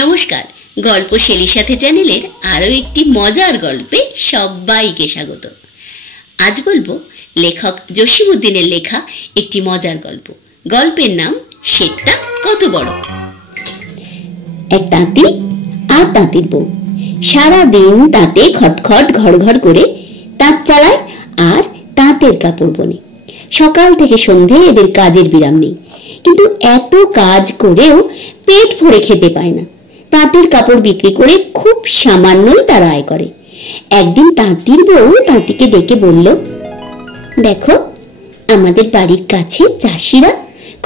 নমস্কার, গল্প শেলির সাথে চ্যানেলের আরো একটি মজার গল্পে সবাইকে স্বাগত। আজ বলবো লেখক জসিমউদ্দিনের লেখা একটি মজার গল্প। গল্পের নাম শেঠটা কত বড়। এক তাঁতি আর তাঁতির বউ সারাদিন তাঁতে খটখট ঘর ঘর করে তাঁত চালায় আর তাঁতের কাপড় বোনে। সকাল থেকে সন্ধে এদের কাজের বিরাম নেই, কিন্তু এত কাজ করেও পেট ভরে খেতে পায় না। তাঁতের কাপড় বিক্রি করে খুব সামান্যই তারা আয় করে। একদিন তাঁতির বউ তাঁতিকে ডেকে বলল, দেখো আমাদের বাড়ির কাছে চাষিরা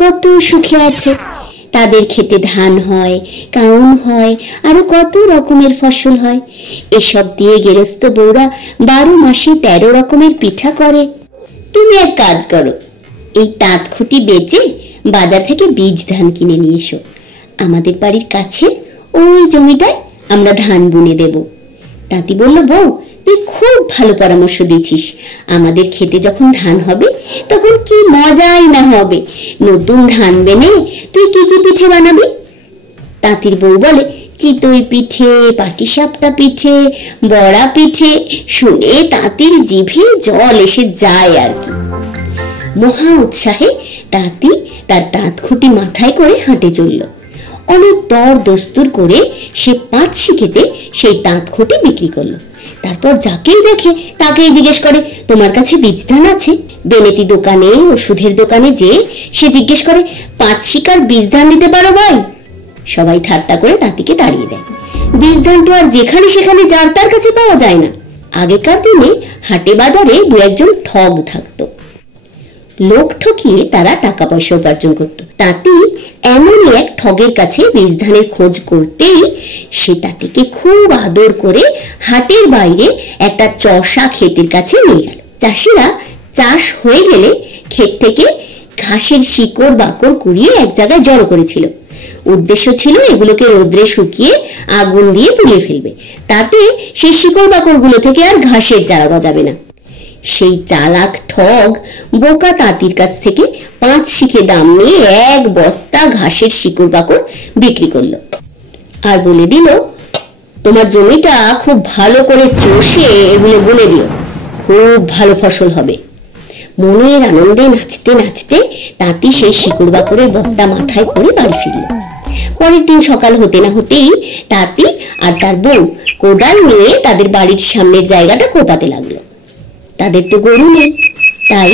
কত সুখে আছে। তাদের খেতে ধান হয়, কাউন হয়, আরো কত রকমের ফসল হয়। এসব দিয়ে গেরস্ত বউরা 12 মাসে 13 রকমের পিঠা করে। তুমি এক কাজ করো, এই তাঁত খুঁটি বেচে বাজার থেকে বীজ ধান কিনে নিয়ে এসো। আমাদের বাড়ির কাছে ওই জমিটায় আমরা ধান বুনে দেব। তাঁতি বলল, বউ তুই খুব ভালো পরামর্শ দিয়েছিস। আমাদের খেতে যখন ধান হবে তখন কি মজাই না হবে। নতুন ধান বেনে তুই কি কি পিঠে বানাবি? তাঁতির বউ বলে, চিতই পিঠে, পাটিসাপটা পিঠে, বড়া পিঠে। শুনে তাঁতির জিভে জল এসে যায় আর কি। মহা উৎসাহে তাঁতি তার তাঁত খুঁটি মাথায় করে হাঁটে চলল। অনেক দর দস্তুর করে সে 5 শিখেতে সেই তাঁত খুঁটি বিক্রি করলো। তারপর যাকেই দেখে তাকেই জিজ্ঞেস করে, তোমার কাছে বীজ ধান আছে? বেনেতি দোকানে, ওষুধের দোকানে যে সে জিজ্ঞেস করে, 5 শিকার বীজ ধান দিতে পারো ভাই? সবাই ঠাট্টা করে তাঁতিকে তাড়িয়ে দেয়। বীজ ধান তো আর যেখানে সেখানে যার তার কাছে পাওয়া যায় না। আগেকার দিনে হাটে বাজারে 2-1 ঠগ থাকতো। লোক ঠকিয়ে তারা টাকা পয়সা উপার্জন করত। তাঁতি এমনই এক ঠগের কাছে বীজ ধানের খোঁজ করতেই সে তাঁতিকে খুব আদর করে হাটের বাইরে একটা চষা ক্ষেতের কাছে নিয়ে গেল। চাষিরা চাষ হয়ে গেলে ক্ষেত থেকে ঘাসের শিকড় বাকড় কুড়িয়ে এক জায়গায় জড়ো করেছিল। উদ্দেশ্য ছিল এগুলোকে রোদ্রে শুকিয়ে আগুন দিয়ে পুড়িয়ে ফেলবে, তাতে সেই শিকড় বাকড় গুলো থেকে আর ঘাসের চারা গজাবে না। সেই চালাক ঠগ বোকা তাঁতির কাছ থেকে 5 শিখে দাম নিয়ে 1 বস্তা ঘাসের শিকড় বাকড় বিক্রি করলো আর বলে দিল, তোমার জমিটা খুব ভালো করে চষে এগুলো বুনে দিও, খুব ভালো ফসল হবে। মনের আনন্দে নাচতে নাচতে তাঁতি সেই শিকড় বাকড়ের বস্তা মাথায় করে বাড়ি ফিরল। পরের দিন সকাল হতে না হতেই তাঁতি আর তার বউ কোদাল নিয়ে তাদের বাড়ির সামনের জায়গাটা কোপাতে লাগলো। তাদের তো গরু নেই, তাই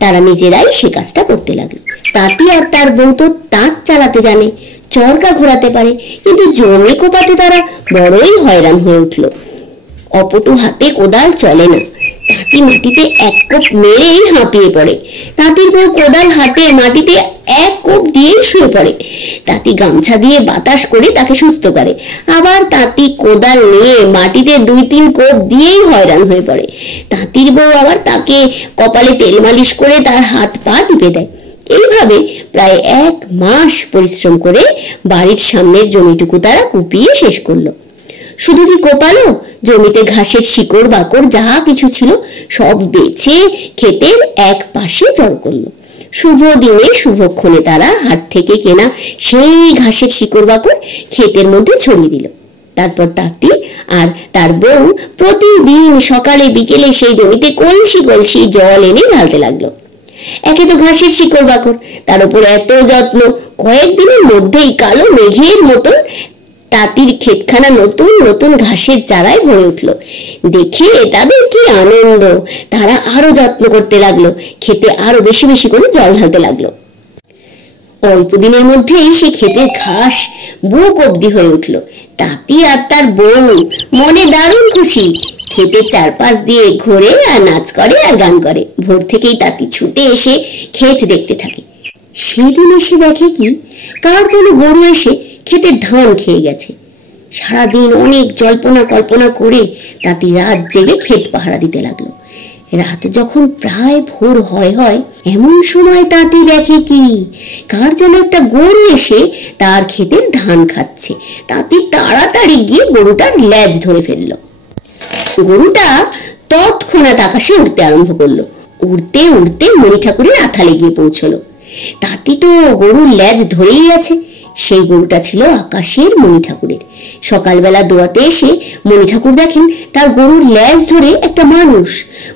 তারা নিজেরাই সে কাজটা করতে লাগলো। তাঁতি আর তার বউ তো তাঁত চালাতে জানে, চরকা ঘোরাতে পারে, কিন্তু জমি কোপাতে তারা বড়ই হয়রান হয়ে উঠল। অপটু হাতে কোদাল চলে না। তাঁতি মাটিতে 1 কোপ মেরেই হাঁপিয়ে পড়ে। তাঁতির বউ কোদাল হাতে মাটিতে 1 কোপ দিয়েই শুয়ে পড়ে। তাঁতি গামছা দিয়ে বাতাস করে তাকে সুস্থ করে। আবার তাঁতি কোদাল নিয়ে মাটিতে 2-3 কোপ দিয়েই হয়রান হয়ে পড়ে। তাঁতির বউ আবার তাকে কপালে তেল মালিশ করে তার হাত পা টিপে দেয়। এইভাবে প্রায় 1 মাস পরিশ্রম করে বাড়ির সামনের জমিটুকু তারা কুপিয়ে শেষ করলো। শুধু কি কোপালো, জমিতে ঘাসের শিকড় বাকড় যা কিছু ছিল সব বেছে ক্ষেতের এক পাশে জড়ো করলো। শুভ দিনে শুভক্ষণে তারা হাট থেকে কেনা সেই ঘাসের শিকড় বাকড় ক্ষেতের মধ্যে ছড়িয়ে দিল। তারপর তাঁতি আর তার বউ প্রতিদিন সকালে বিকেলে সেই জমিতে কলসি কলসি জল এনে ঢালতে লাগলো। একে তো ঘাসের শিকড় বাকড়, তার উপর এত যত্ন। কয়েকদিনের মধ্যেই কালো মেঘের মতন তাঁতির ক্ষেতখানা নতুন নতুন ঘাসের চারায় ভরে উঠলো। দেখে তাদের কি আনন্দ! তারা আরো যত্ন করতে লাগলো, খেতে আরো বেশি বেশি করে জল ঢালতে লাগলো। অল্প দিনের মধ্যেই সে ক্ষেতের ঘাস বুক অব্দি হয়ে উঠলো। তাঁতি আর তার বউ মনে দারুণ খুশি। ক্ষেতের চারপাশ দিয়ে ঘোরে আর নাচ করে আর গান করে। ভোর থেকেই তাঁতি ছুটে এসে ক্ষেত দেখতে থাকে। সেদিন এসে দেখে কি, কার যেন গরু এসে ক্ষেতের ধান খেয়ে গেছে। সারাদিন অনেক জল্পনা কল্পনা করে তাঁতি রাত জেগে ক্ষেত পাহারা দিতে লাগলো। রাত যখন প্রায় ভোর হয় এমন সময় তাঁতি দেখে কি, কার যেন একটা গরু এসে তার ক্ষেতের ধান খাচ্ছে। তাঁতি তাড়াতাড়ি গিয়ে গরুটার লেজ ধরে ফেললো। গরুটা তৎক্ষণাৎ আকাশে উঠতে আরম্ভ করলো। উড়তে উড়তে মণি ঠাকুরের আথালে গিয়ে পৌঁছলো। তাঁতি তো গরুর লেজ ধরেই আছে। সেই গরুটা ছিল আকাশের মণি ঠাকুরের। সকালবেলা দোয়াতে এসে মণি ঠাকুর দেখেন তার গরুর লেজ ধরে একটা মানুষ।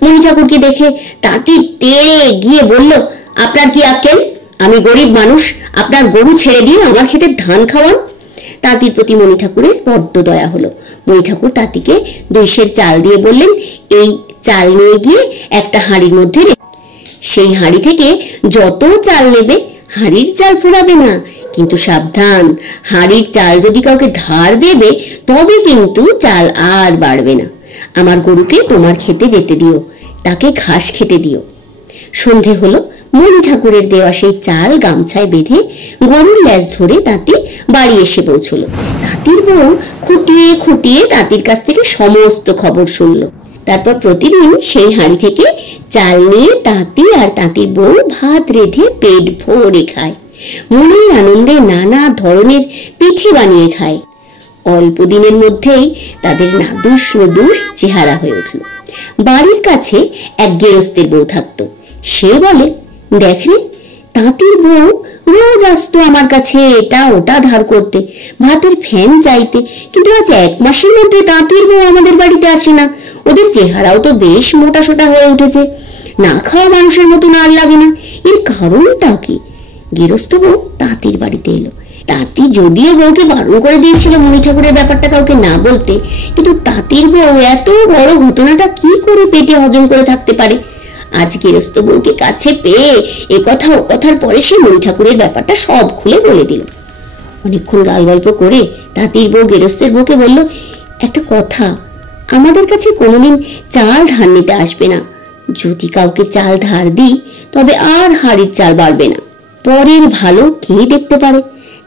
মণি ঠাকুরকে দেখে তাঁতি তেড়ে গিয়ে বলল, আপনার কি আক্কেল? আমি গরিব মানুষ, আপনার গরু ছেড়ে দিয়ে আমার খেতে ধান খাওয়ান। তাঁতির প্রতি মণি ঠাকুরের বড্ড দয়া হলো। মণি ঠাকুর তাঁতিকে 2 সের চাল দিয়ে বললেন, এই চাল নিয়ে গিয়ে একটা হাঁড়ির মধ্যে সেই হাঁড়ি থেকে যত চাল নেবে, হাঁড়ির চাল ফোরাবে না, কিন্তু সাবধান, হাঁড়ির চাল যদি কাউকে ধার দেবে তবে কিন্তু চাল আর বাড়বে না। আমার গরুকে তোমার খেতে যেতে দিও, তাকে ঘাস খেতে দিও। সন্ধে হলো। মণি ঠাকুরের দেওয়া সেই চাল গামছায় বেঁধে গরুর লেজ ধরে তাঁতি বাড়ি এসে পৌঁছলো। তাঁতির বউ খুঁটিয়ে খুঁটিয়ে তাঁতির কাছ থেকে সমস্ত খবর শুনলো। তারপর প্রতিদিন সেই হাঁড়ি থেকে চাল নিয়ে তাঁতি আর তাঁতির বউ ভাত রেঁধে পেট ভরে খায়। মনের আনন্দে নানা ধরনের পিঠে বানিয়ে খায়। অল্প দিনের মধ্যেই তাদের নাদুস নদুস চেহারা হয়ে উঠল। বাড়ির কাছে এক গেরস্তের বউ থাকতো। সে বলে, দেখ রে, তাঁতির বউ রোজ আসতো আমার কাছে এটা ওটা ধার করতে, ভাতের ফ্যান চাইতে, কিন্তু আজ 1 মাসের মধ্যে তাঁতির বউ আমাদের বাড়িতে আসে না। ওদের চেহারাও তো বেশ মোটা সোটা হয়ে উঠেছে, না খাওয়া মানুষের মতন আর লাগে না। এর কারণটা কি? গেরস্ত বউ তাঁতির বাড়িতে এলো। তাঁতি যদিও বউকে বারণ করে দিয়েছিল মণি ঠাকুরের ব্যাপারটা কাউকে না বলতে, কিন্তু তাঁতির বউ এত বড় ঘটনাটা কি করে পেটে হজম করে থাকতে পারে? আজ গেরস্ত বউকে কাছে পেয়ে এ কথা ও কথার পরে সে মণি ঠাকুরের ব্যাপারটা সব খুলে বলে দিল। অনেকক্ষণ গাল গল্প করে তাঁতির বউ গেরস্তের বউকে বলল, একটা কথা, আমাদের কাছে কোনোদিন চাল ধার নিতে আসবে না। যদি কাউকে চাল ধার দিই তবে আর হাঁড়ির চাল বাড়বে না। পরের ভালো কে দেখতে পারে?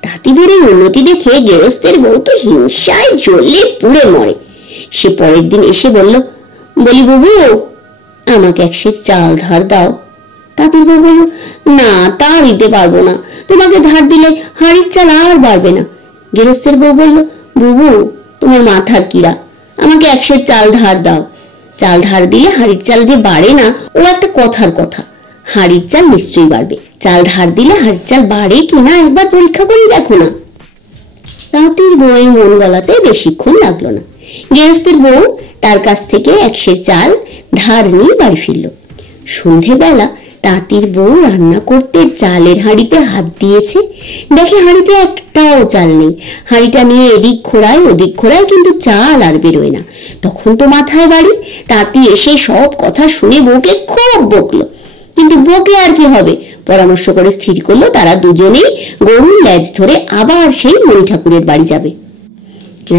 তাঁতিদের এই উন্নতি দেখে গেরস্তের বউ তো হিংসায় জ্বলে পুড়ে মরে। সে পরের দিন এসে বলল, বলি বুবু, আমাকে 1 সের চাল ধার দাও। তাঁতির বউ বলল, না, তা দিতে পারবো না, তোমাকে ধার দিলে হাঁড়ির চাল আর বাড়বে না। গেরস্তের বউ বলল, বুবু, তোমার মাথার কিরা, আমাকে 1 সের চাল ধার দাও। চাল ধার দিলে হাঁড়ির চাল যে বাড়ে না ও একটা কথার কথা, হাঁড়ির চাল নিশ্চয়ই বাড়বে। চাল ধার দিলে হাঁড়ির চাল বাড়ে কিনা একবার পরীক্ষা করে দেখো না। তাঁতির বউয়ের মন গলাতে বেশিক্ষণ লাগলো না। গৃহস্থের বউ তার কাছ থেকে 1 সের চাল ধার নিয়ে বাড়ি ফিরল। সন্ধেবেলা তাঁতির বউ রান্না করতে চালের হাঁড়িতে হাত দিয়েছে, দেখে হাঁড়িতে একটাও চাল নেই। হাঁড়িটা নিয়ে এদিক ঘোরায় ওদিক ঘোরায়, কিন্তু চাল আর বেরোয় না। তখন তো মাথায় বাড়ি। তাঁতি এসে সব কথা শুনে বউকে খুব বকলো, কিন্তু বকে আর কি হবে? পরামর্শ করে স্থির করলো তারা দুজনেই গরুর লেজ ধরে আবার সেই মণি ঠাকুরের বাড়ি যাবে।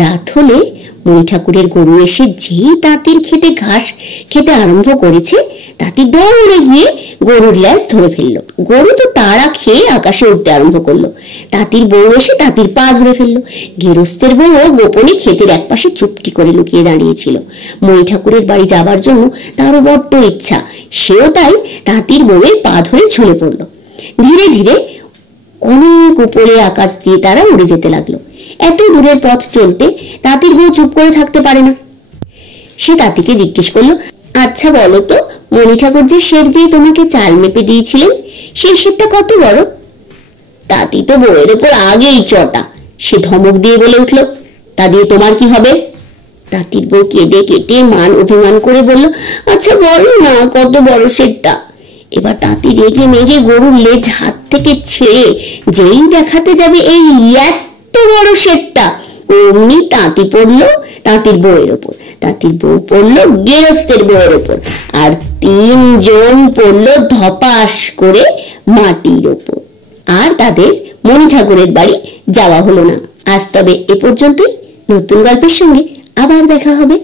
রাত হলে মণি ঠাকুরের গরু এসে যেই তাঁতির খেতে ঘাস খেতে আরম্ভ করেছে, তাঁতি দৌড়ে গিয়ে গরুর লেজ ধরে ফেললো। গরু তো তাড়া খেয়ে আকাশে উঠতে আরম্ভ করলো। তাঁতির বউ এসে তাঁতির পা ধরে ফেললো। গেরস্তের বউ গোপনে ক্ষেতের একপাশে চুপটি করে লুকিয়ে দাঁড়িয়েছিল। মণি ঠাকুরের বাড়ি যাবার জন্য তারও বড্ড ইচ্ছা। সেও তাই তাঁতির বউয়ের পা ধরে ঝুলে পড়লো। ধীরে ধীরে অনেক উপরে আকাশ দিয়ে তারা উড়ে যেতে লাগলো। এত দূরের পথ চলতে তাঁতির বউ চুপ করে থাকতে পারে না। সে তাঁতিকে জিজ্ঞেস করলো, আচ্ছা বলো তো, মণি ঠাকুর যে সের দিয়ে তোমাকে চাল মেপে দিয়েছিলেন, সেই সেরটা কত বড়? তাঁতি তো বউয়ের উপর আগেই চটা। সে ধমক দিয়ে বলে উঠলো, তা দিয়ে তোমার কি হবে? তাঁতির বউ কেঁদে কেটে মান অভিমান করে বলল, আচ্ছা বলো না কত বড় সেরটা। এবার তাঁতি রেগে মেগে গরুর লেজ হাত থেকে ছেড়ে যেই দেখাতে যাবে এই এত বড় সেরটা, অমনি তাঁতি পড়লো তাঁতির বউয়ের ওপর, তাঁতির বউ পড়লো গেরস্তের বউয়ের ওপর, আর 3 জন পড়লো ধপাস করে মাটির ওপর। আর তাদের মণি ঠাকুরের বাড়ি যাওয়া হলো না। আজ তবে এ পর্যন্তই। নতুন গল্পের সঙ্গে আবার দেখা হবে।